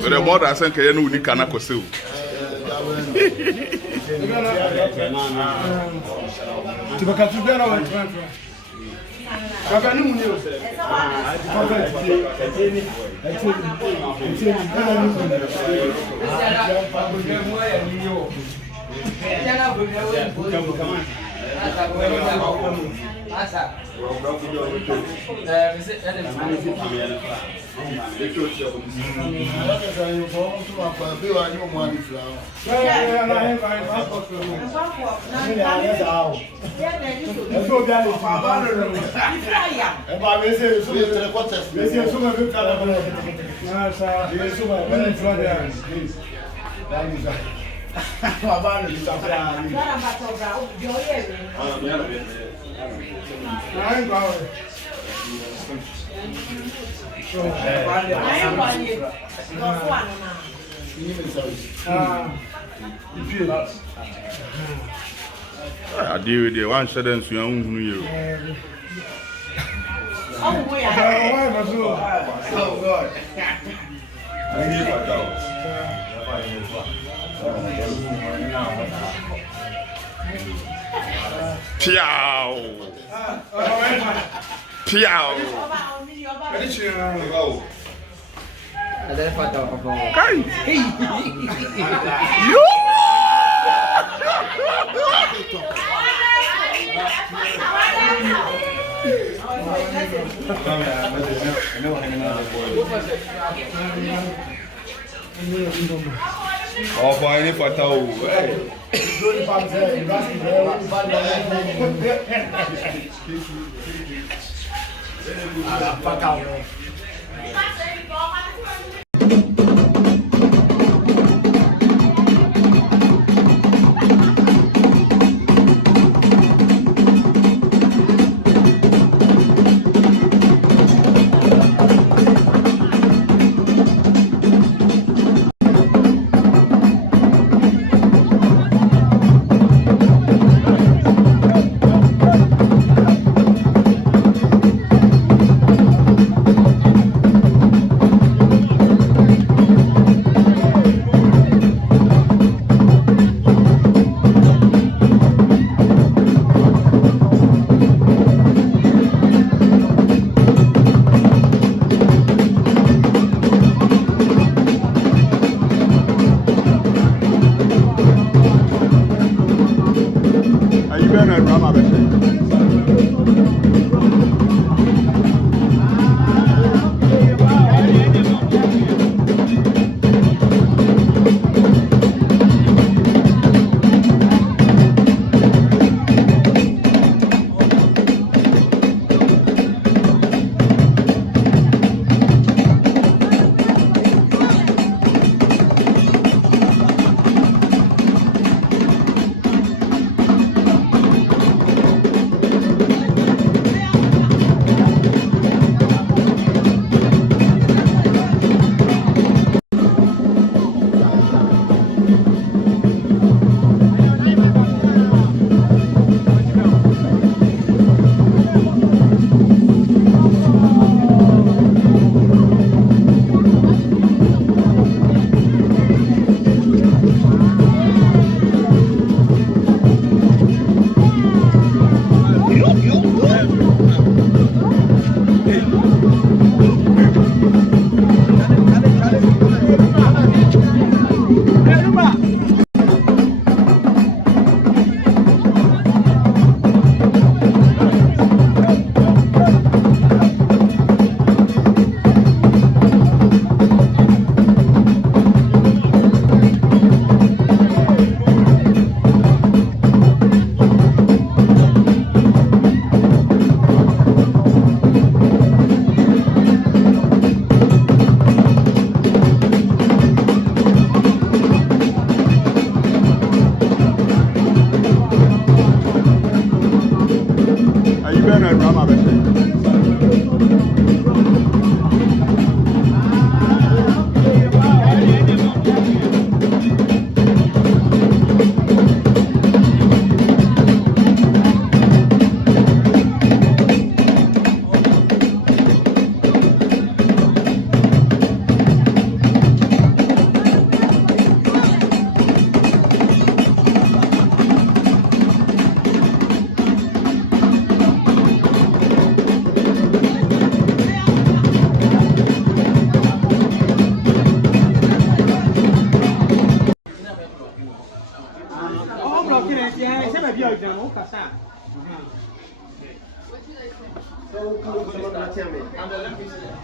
But the more I think you know we can go see. I deal with the one shouldn't see you. Oh, God. Piao. Piao. You. Oh, fine, Patoa.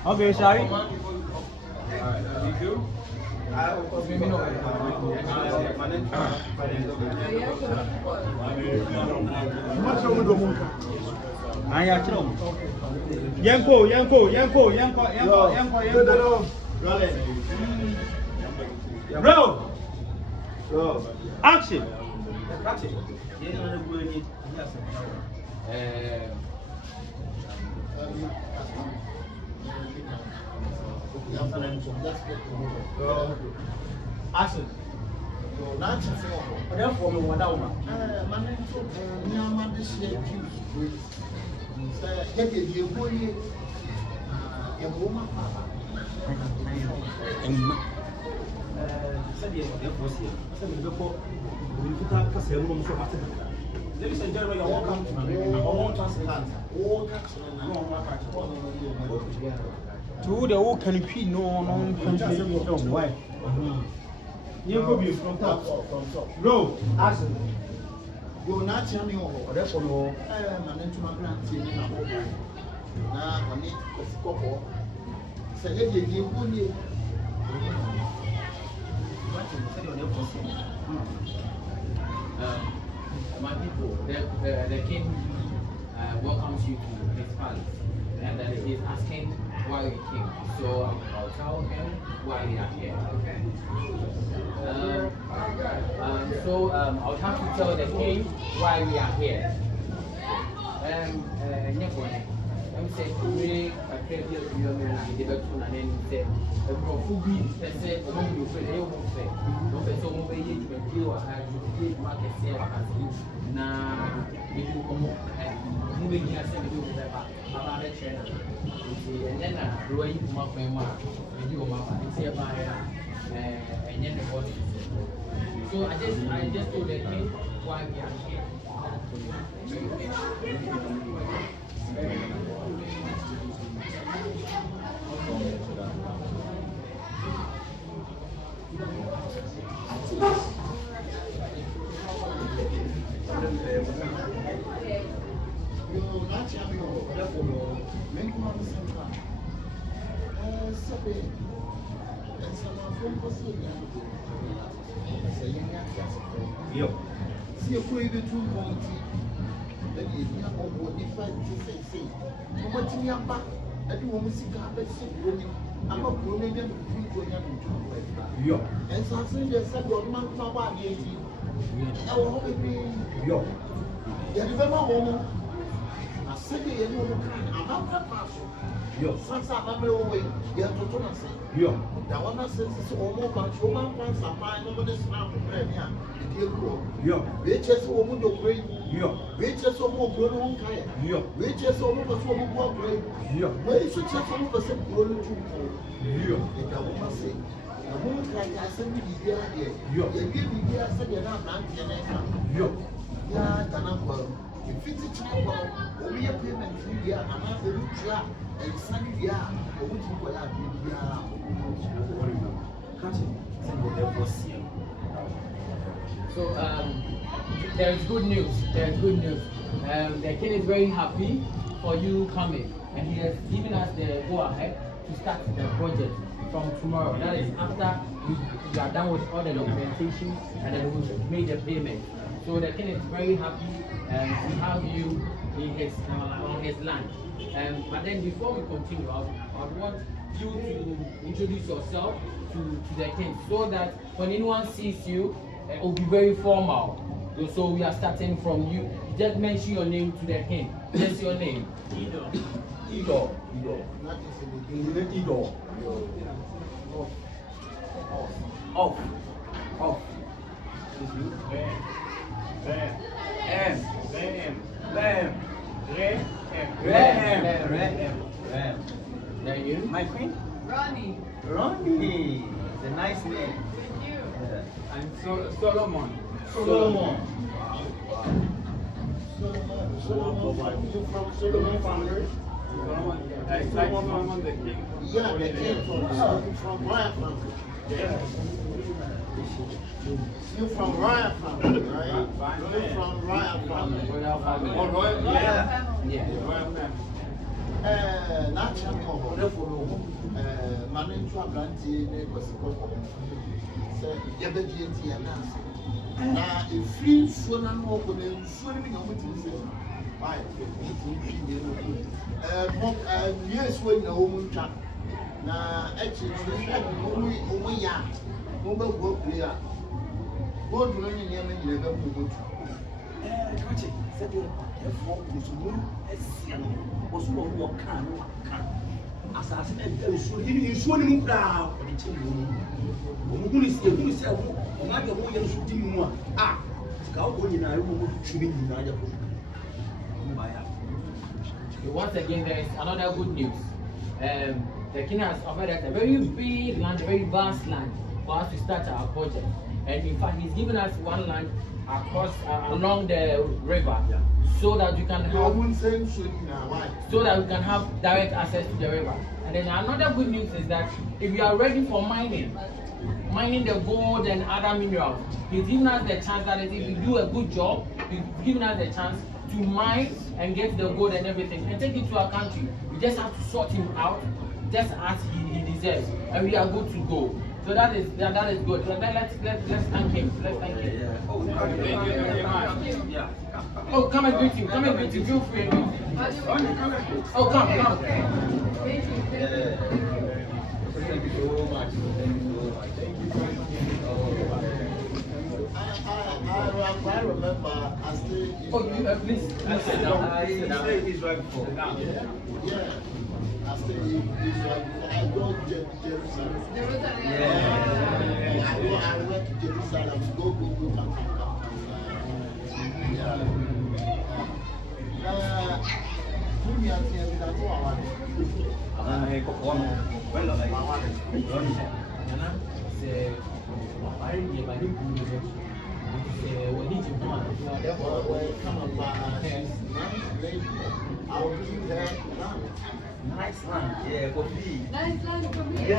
Okay, shall we? Yanko. Roll. Action. Action. Ladies and gentlemen, you're welcome to the old canopy. No, why? You go be from top. Go. Action. You're not telling me or that's all. I'm into my grandchildren. Now, I need a couple. Say, hey, you go near. My people, the king welcomes you to his palace, and he's asking why we came. So I'll tell him why we are here. Okay. So I'll have to tell the king why we are here. I'm saying, really, I can't hear you. The doctor and then a profugi, and said, among you, they won't say, no, so move it, but you are having market sale as you. Now, if you come moving here, send you about the channel. And then the way you come up my mark, and you come up and say about and then the body. So I just told the king why we are here. See a pretty two points. Then you have a different say. What me up? I do want to see carpet. I'm not running them to you. And so I say, there's a good man from 180. I will hope it be yo. You remember home? I said, you know, I'm not that person. Yo, since I'm away, you have to turn and say, yo, the one that says it's almost like woman plants are fine over this now to play here. Yo, which is woman to pray. Yo, which is some more grown on fire. Yo, which is almost a woman who are great. Yo, where is such a woman person grown to you? The woman say, the woman like I said, yo, you give me here, I said, you're not 90. Yo, yeah, Tanaka. If it's a child, we are payment 3 years, I'm not very trap, and Sunny year, or which you will have So there's good news. The king is very happy for you coming, and he has given us the go ahead to start the project from tomorrow. That is after we are done with all the documentation and then we made the payment. So the king is very happy to have you in on his land. But then before we continue, I want you to introduce yourself to the king so that when anyone sees you, it will be very formal. So we are starting from you. Just mention your name to the king. Just your name. Ido. Off. Then you? My queen? Ronnie. It's a nice name. Thank you. I'm Solomon. Solomon from Solomon family. Solomon the king. Yeah, the king from where family. You from Royal family, right? You from Royal family. Royal family. Oh, Royal family. Yeah. Royal family. Naturally, man into a brandy, was so you bet you now, if free soon and open and swimming on it. Why? Yes, when the woman chat. Now, actually, only young. Mobile work clear. Go to any name and you never go to. Said you have walked with you as was one more can. Assassin, you should move down. Who is the who is a woman shooting more? Ah, Scout in a room shooting in Niger. Once again, there is another good news. The king has offered us a very big land, a very vast land for us to start our project. And in fact, he's given us one land across along the river, so that we can have direct access to the river. And then another good news is that if you are ready for mining the gold and other minerals, he's given us the chance that if you do a good job, he's given us the chance to mine and get the gold and everything and take it to our country. We just have to sort him out just as he deserves, and we are good to go. So that is good. Let's thank him. Let's thank him. Oh, come and greet him. Come and greet him. Feel free. Oh, come. Thank you so much. I remember I stayed. Oh, please sit down. He's right before. Yeah. I stayed in Israel before. I go to Jerusalem. Yeah. I went to Jerusalem. Go, come. Yeah. Nice land, yeah, for me. Nice land for me. Yeah.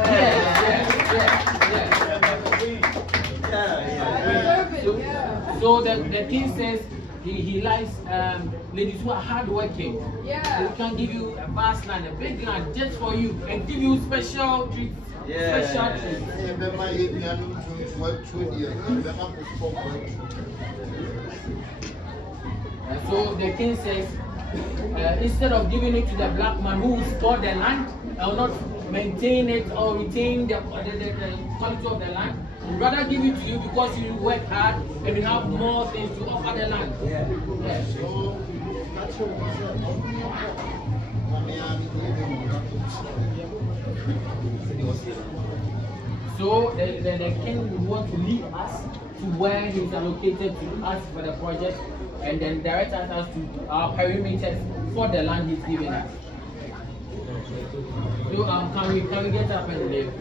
So the king says he likes ladies who are hardworking. Yeah. He can give you a vast land, a big land just for you, and give you special treats. Yeah. Special treats. So the king says, instead of giving it to the black man who will store the land or not maintain it or retain the quality of the land, we'd rather give it to you because you work hard and you have more things to offer the land. Yeah. So the king will want to lead us to where he is allocated to us for the project, and then direct us to our perimeters for the land he's giving us. So can we get up and live?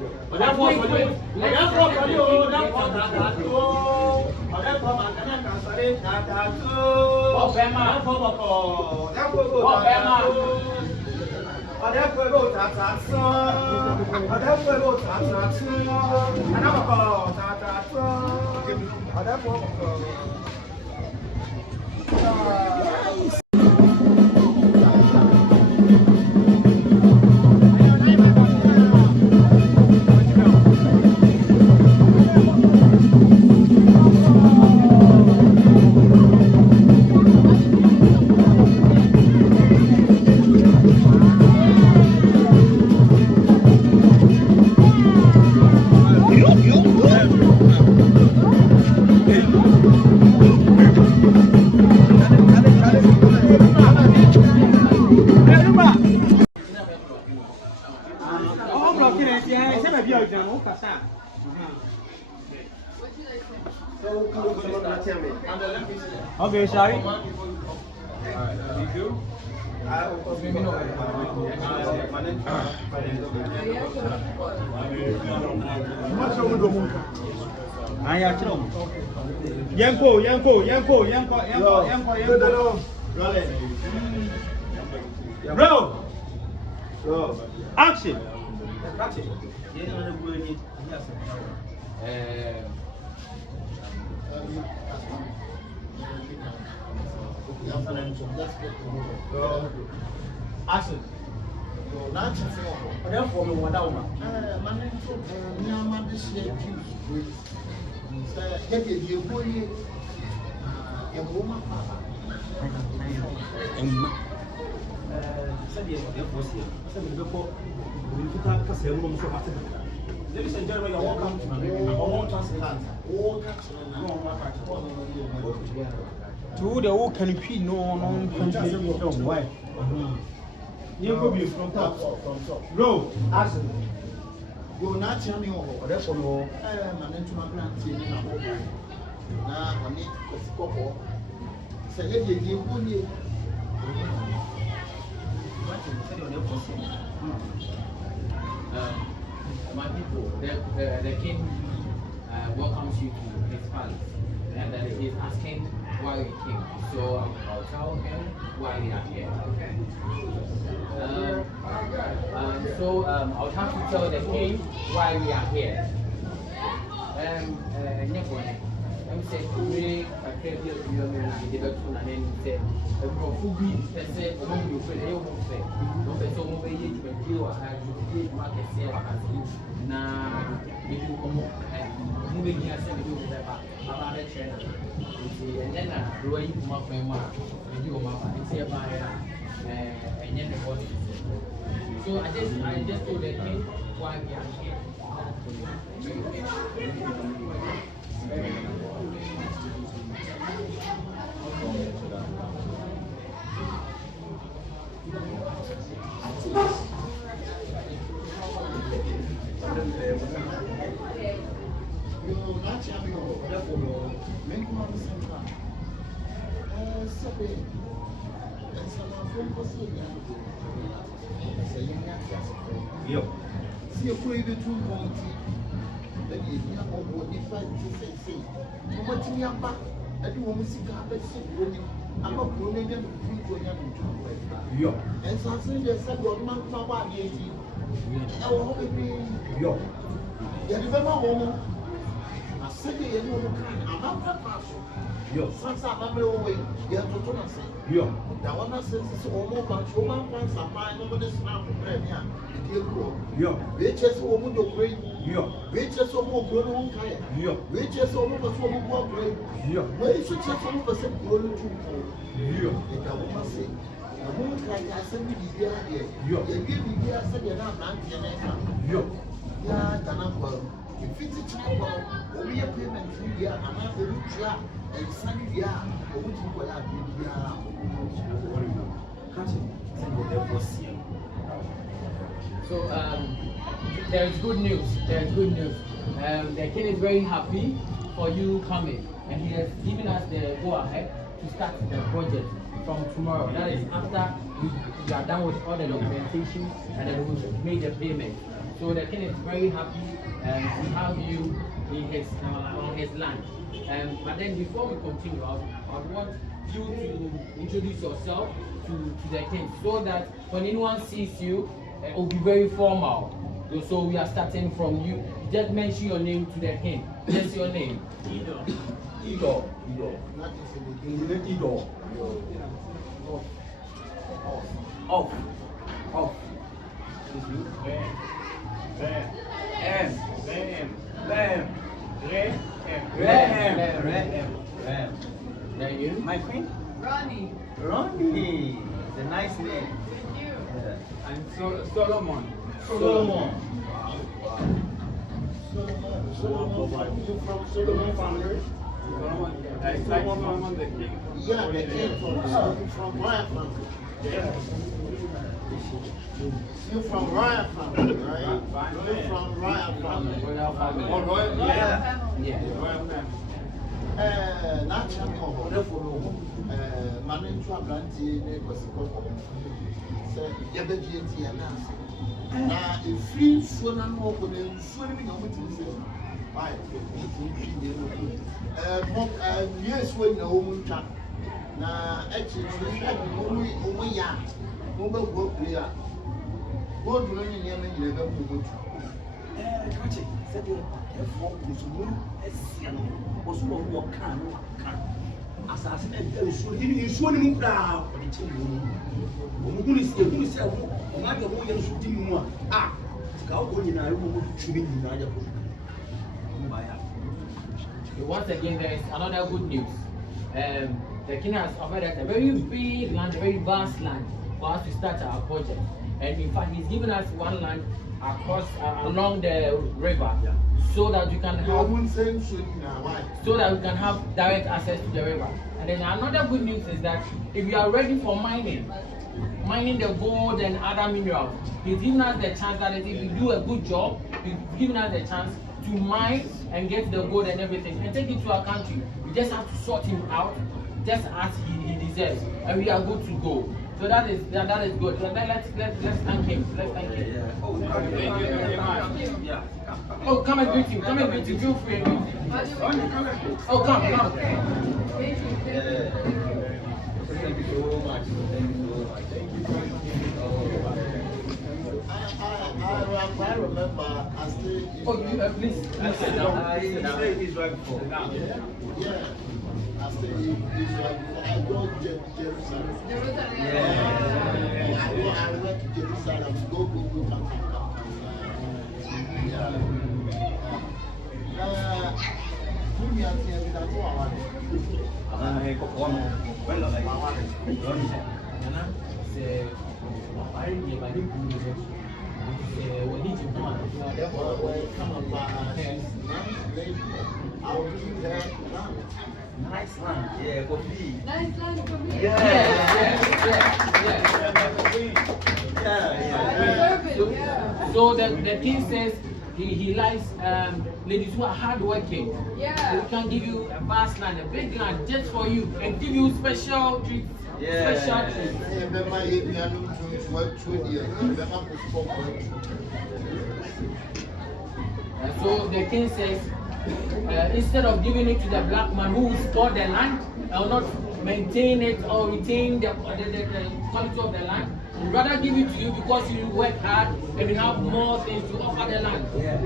Okay, sorry. Roll. Action. Action. Not for Therefore, me what out. man, near my this year, get you boy, a woman. Ladies and gentlemen, you're welcome to my to the whole canopy, no, why? You go be from top. Row, action. You're not telling me or therefore, man, into my grand now, I need to couple. Say, you my people, the king welcomes you to his palace, and then he's asking why we came. So I'll tell him why we are here. I'll have to tell the king why we are here. I'm saying, really, I can't hear you. And then say, who be say, among you, for the old say, no, so move you are having market sale. Now, if you come moving here, send you about a channel. And then I do you come up and you come up and say about and then the body. So I just told the king why we are here. See a pretty two points. Then you have all different things. No matter me, I'm back. I do want to see carpets. I'm not going to be and so I say, yes, I got my body. I will hope it be your. You remember home? I said, you know, I'm not that person. Yo, since I'm away, you have to turn and say, yo, that one says it's almost about human plants are mine over the snap of Premier. Yo, which is almost your great. Yo, which is almost grown on Kaya. Yo, which is almost a form of what great. Yo, where is it just almost a grown to you? And I will say, I won't like I said, we did here. Yo, you give me here, I said, you're not yo, yeah, Tanaka. If it's a child, only a payment 3 years, I'm not the trap. And Sunny, yeah, or would you go out? So there is good news. There is good news. The king is very happy for you coming, and he has given us the go ahead to start the project from tomorrow. That is after we are done with all the documentation and then we made the payment. So the king is very happy to have you in his on his land. But then before we continue, I want you to introduce yourself to the king so that when anyone sees you, it will be very formal. So we are starting from you. Just mention your name to the king. Just your name. Ido. Off. Then you? My queen? Ronnie. Ronnie. It's a nice name. Thank you. And Solomon. You from Solomon family? Solomon the king. Yeah, they came from Ryan family. Yeah. You're from Ryan family, right? You're from Ryan family. Royal family. Oh, Royal, Royal yeah. family. Yeah. Royal family. Not champion of Manin to a brandy, neighbors. Say, Yabba now, if free soon and open and swimming in what you say. Yes, when the woman trap. Now, actually, only young. Mobile work player. Go to any name and you never move. catch it. Said the F1 was moon, was one can. As I said, so he is swimming down for the children. Who is here? Who is here? My woman should do more. Ah, go in a room to be in the Once again, there is another good news. The king has offered us a very big land, a very vast land for us to start our project. And in fact, he's given us one land across along the river, so that we can have direct access to the river. And then another good news is that if you are ready for mining the gold and other minerals, he's given us the chance that if we do a good job, he's given us the chance to mine and get the gold and everything and take it to our country. We just have to sort him out just as he deserves, and we are good to go. So that is good. So let's thank him. Let's thank him. Oh, come and greet him. Come and greet him. Feel free and greet him. Oh, come. Thank you so much. I remember I stayed. Oh, you please sit down. He stayed in Israel before. Yeah. I stayed in Israel before. I go to Jerusalem. Yeah. I went to Jerusalem. Go, come. Yeah. Who you are saying that you are? Nice land, yeah, for me. Nice land for me. Yeah. So the king says he likes ladies who are hardworking. Yeah. He can give you a vast land, a big land just for you, and give you special treats. Yeah. Special treats. So the king says, instead of giving it to the black man who will store the land or not maintain it or retain the quality of the land, we'd rather give it to you because you work hard and you have more things to offer the land. Yeah.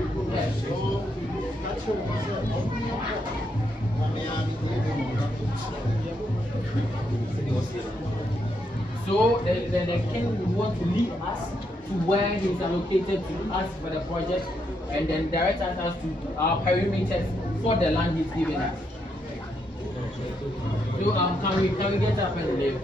So the king will want to lead us to where he's allocated to us for the project, and then direct us to our perimeters for the land he's given us. So can we get up and live?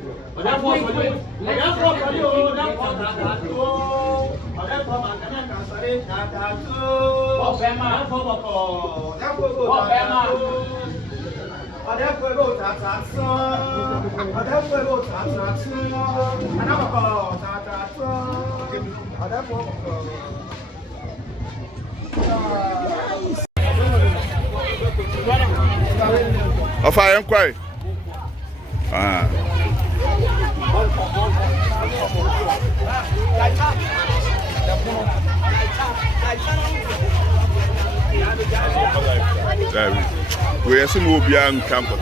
Of I am quiet. We are some will be on camp of